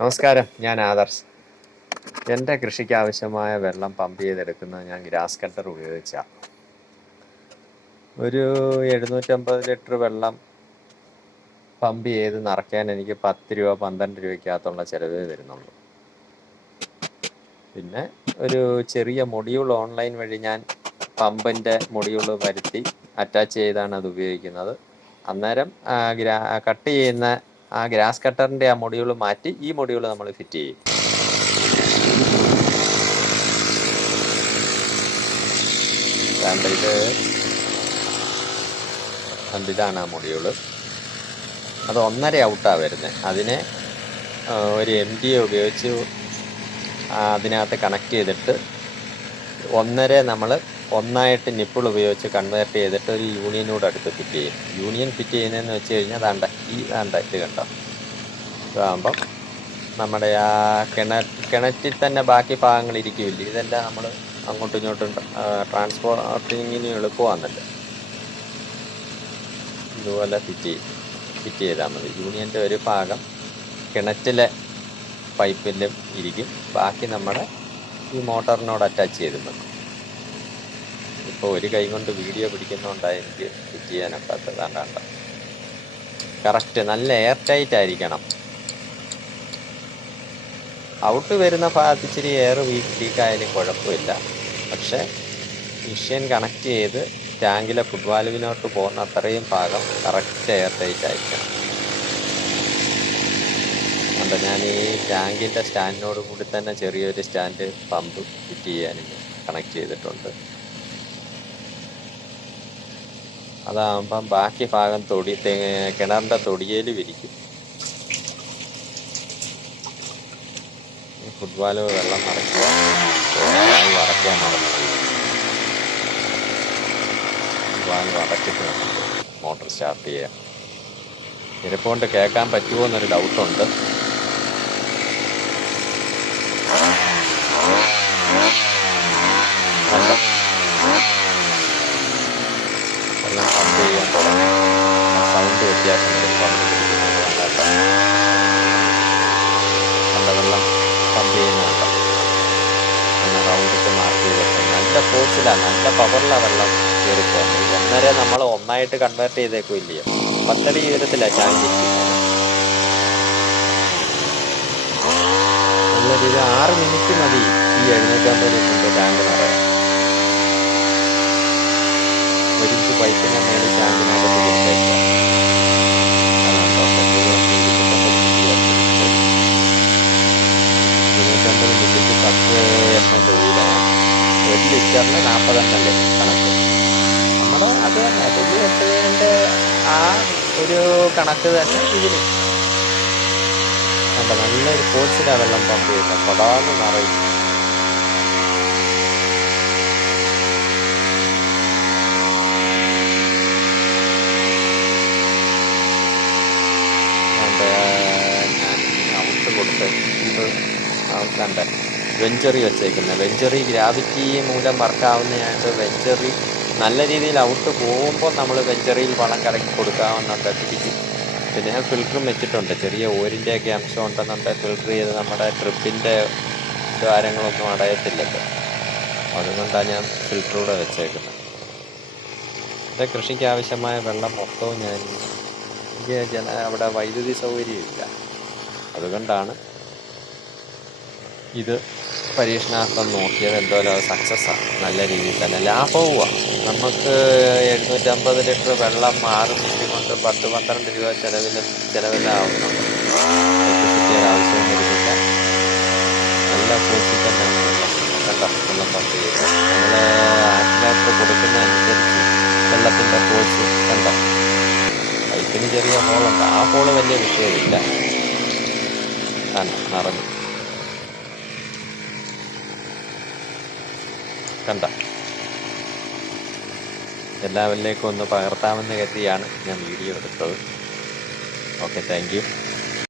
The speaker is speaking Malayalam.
നമസ്കാരം ഞാൻ ആദർശ്. എന്റെ കൃഷിക്ക് ആവശ്യമായ വെള്ളം പമ്പ് ചെയ്തെടുക്കുന്നത് ഞാൻ ഗ്രാസ് കട്ടർ ഉപയോഗിച്ച. ഒരു എഴുന്നൂറ്റമ്പത് ലിറ്റർ വെള്ളം പമ്പ് ചെയ്ത് നിറയ്ക്കാൻ എനിക്ക് പത്ത് രൂപ പന്ത്രണ്ട് രൂപയ്ക്കകത്തുള്ള ചിലവേ വരുന്നുള്ളൂ. പിന്നെ ഒരു ചെറിയ മൊഡ്യൂൾ ഓൺലൈൻ വഴി ഞാൻ പമ്പിന്റെ മൊഡ്യൂൾ വരുത്തി അറ്റാച്ച് ചെയ്താണ് അത് ഉപയോഗിക്കുന്നത്. അന്നേരം കട്ട് ചെയ്യുന്ന ആ ഗ്രാസ് കട്ടറിന്റെ ആ മൊഡ്യൂൾ മാറ്റി ഈ മൊഡ്യൂൾ നമ്മൾ ഫിറ്റ് ചെയ്യും. ാണ് ആ മൊഡ്യൂൾ അത് ഒന്നര ഔട്ടാണ് വരുന്നത് അതിനെ ഒരു എം ഡി ഉപയോഗിച്ച് അതിനകത്ത് കണക്ട് ചെയ്തിട്ട് ഒന്നര നമ്മൾ ഒന്നായിട്ട് നിപ്പിൾ ഉപയോഗിച്ച് കൺവേർട്ട് ചെയ്തിട്ട് ഒരു യൂണിയനോട് അടുത്ത് ഫിറ്റ് ചെയ്യും. യൂണിയൻ ഫിറ്റ് ചെയ്യുന്നതെന്ന് വെച്ച് കഴിഞ്ഞാൽ ദാണ്ട ഈ ദാണ്ട ഇത് കണ്ടോ? ഇതാകുമ്പം നമ്മുടെ ആ കിണ കിണറ്റിൽ തന്നെ ബാക്കി ഭാഗങ്ങൾ ഇരിക്കില്ല? ഇതെല്ലാം നമ്മൾ അങ്ങോട്ടും ഇങ്ങോട്ടും ട്രാൻസ്പോർട്ടിങ്ങിന് എളുപ്പമാണല്ലോ. ഇതുപോലെ ഫിറ്റ് ചെയ്യും ഫിറ്റ് ചെയ്താൽ മതി. യൂണിയന്റെ ഒരു ഭാഗം കിണറ്റിലെ പൈപ്പിലും ഇരിക്കും. ബാക്കി നമ്മുടെ ഈ മോട്ടറിനോട് അറ്റാച്ച് ചെയ്ത് മതി ഇപ്പോൾ ഒരു കൈ കൊണ്ട് വീഡിയോ പിടിക്കുന്നതുകൊണ്ടാണ് എനിക്ക് ഫിറ്റ് ചെയ്യാനൊക്കാത്തതാണ്ടാണ്ട കറക്റ്റ് നല്ല എയർ ടൈറ്റ് ആയിരിക്കണം. ഔട്ട് വരുന്ന ഭാഗത്ത് ഇച്ചിരി എയർ വീക്ക് ലീക്കായാലും കുഴപ്പമില്ല. പക്ഷേ മിഷ്യൻ കണക്ട് ചെയ്ത് ടാങ്കിലെ ഫുഡ് വാൽവിനോട്ട് പോകുന്ന അത്രയും ഭാഗം കറക്റ്റ് എയർ ടൈറ്റ് ആയിരിക്കണം അതുകൊണ്ട് ഞാൻ ഈ ടാങ്കിന്റെ സ്റ്റാൻഡിനോട് കൂടി തന്നെ ചെറിയൊരു സ്റ്റാൻഡ് പമ്പ് ഫിറ്റ് ചെയ്യാനും കണക്ട് ചെയ്തിട്ടുണ്ട്. അതാകുമ്പം ബാക്കി ഭാഗം തൊടി കിണറിന്റെ തൊടിയേൽ വിരിക്കും. ഫുട്ബോൾ വെള്ളം നിറയ്ക്കുക. വറയ്ക്കാൻ അടച്ചിട്ട് നമുക്ക് മോട്ടർ സ്റ്റാർട്ട് ചെയ്യാം. ഇരപ്പുകൊണ്ട് കേൾക്കാൻ പറ്റുമോ എന്നൊരു ഡൗട്ടുണ്ട്. Thank വെള്ളം തുടങ്ങി സൗണ്ട് വ്യത്യാസം വരും പമ്പ് പിടിക്കുന്നത് കണ്ടോ? നല്ല വെള്ളം പമ്പ് ചെയ്യുന്നുണ്ടോ റൗണ്ടിട്ട് മാർക്ക് ചെയ്തിട്ട് നല്ല ഫോഴ്സിലാണ് നല്ല പവറിലാണ് വെള്ളം കയറി പോകുന്നത് ഇത് ഒന്നര നമ്മൾ ഒന്നായിട്ട് കൺവേർട്ട് ചെയ്തേക്കും ഇല്ലയോ പത്തടി ഉയരത്തിലാണ് ടാങ്ക് ഇരിക്കുന്നത് നല്ല രീതിയിൽ ആറ് മിനിറ്റ് മതി ഈ എഴുന്നൂറ്റമ്പത് പൈപ്പിന്റെ മേളിൽ ടാങ്കിനകത്ത് കണക്ക്. നമ്മുടെ അത് ആ ഒരു കണക്ക് തന്നെ ഇതിന്. കണ്ടോ നല്ലൊരു ഫോഴ്സിലാണ് വെള്ളം പമ്പ് ചെയ്യുന്നത് കൊടാന്ന് നിറയും അതുകൊണ്ട് ഞാൻ ഔട്ട് കൊടുത്ത് ഇത് കണ്ട. വെഞ്ചറി വെച്ചേക്കുന്നത് വെഞ്ചറി ഗ്രാവിറ്റി മൂലം വർക്കാവുന്നതായിട്ട് വെഞ്ചറി നല്ല രീതിയിൽ ഔട്ട് പോകുമ്പോൾ നമ്മൾ വെഞ്ചറിയിൽ വളം കലക്കി കൊടുക്കാമെന്നുണ്ട് പിടിക്കും പിന്നെ ഫിൽറ്ററും വെച്ചിട്ടുണ്ട്. ചെറിയ ഓരിന്റെയൊക്കെ അംശം ഉണ്ടെന്നുണ്ട് ഫിൽറ്റർ ചെയ്ത് നമ്മുടെ ട്രിപ്പിന്റെ ദ്വാരങ്ങളൊന്നും അടയത്തില്ലല്ലോ അതുകൊണ്ടാണ് ഞാൻ ഫിൽറ്ററൂടെ വെച്ചേക്കുന്നത് എന്റെ കൃഷിക്ക് ആവശ്യമായ വെള്ളം മൊത്തവും ഞാൻ എനിക്ക് ജന അവിടെ വൈദ്യുതി സൗകര്യമില്ല. അതുകൊണ്ടാണ് ഇത് പരീക്ഷണാർത്ഥം നോക്കിയത് എന്തോലും അത് സക്സസ്സാണ് നല്ല രീതിയിൽ തന്നെ. ലാഭവുമാണ് നമുക്ക് എഴുന്നൂറ്റമ്പത് ലിറ്റർ വെള്ളം ആറ് മിനിറ്റ് കൊണ്ട് പത്ത് പന്ത്രണ്ട് രൂപ ചിലവിലും ചിലവിലാവുന്നു ഇലക്ട്രിസിറ്റിയുടെ നല്ല ഫോഴ്സിൽ തന്നെയാണ് കൊടുക്കുന്നതനുസരിച്ച് വെള്ളത്തിന്റെ കോഴ്സ് കണ്ടോ? പൈപ്പിന് ചെറിയ ഹോളുണ്ട് ആ ഹോൾ വലിയ വിഷയമില്ല. നിറഞ്ഞു കണ്ട. എല്ലാവരിലേക്കും ഒന്ന് പകർത്താമെന്ന് കരുതിയാണ് ഞാൻ വീഡിയോ എടുത്തത്. Okay thank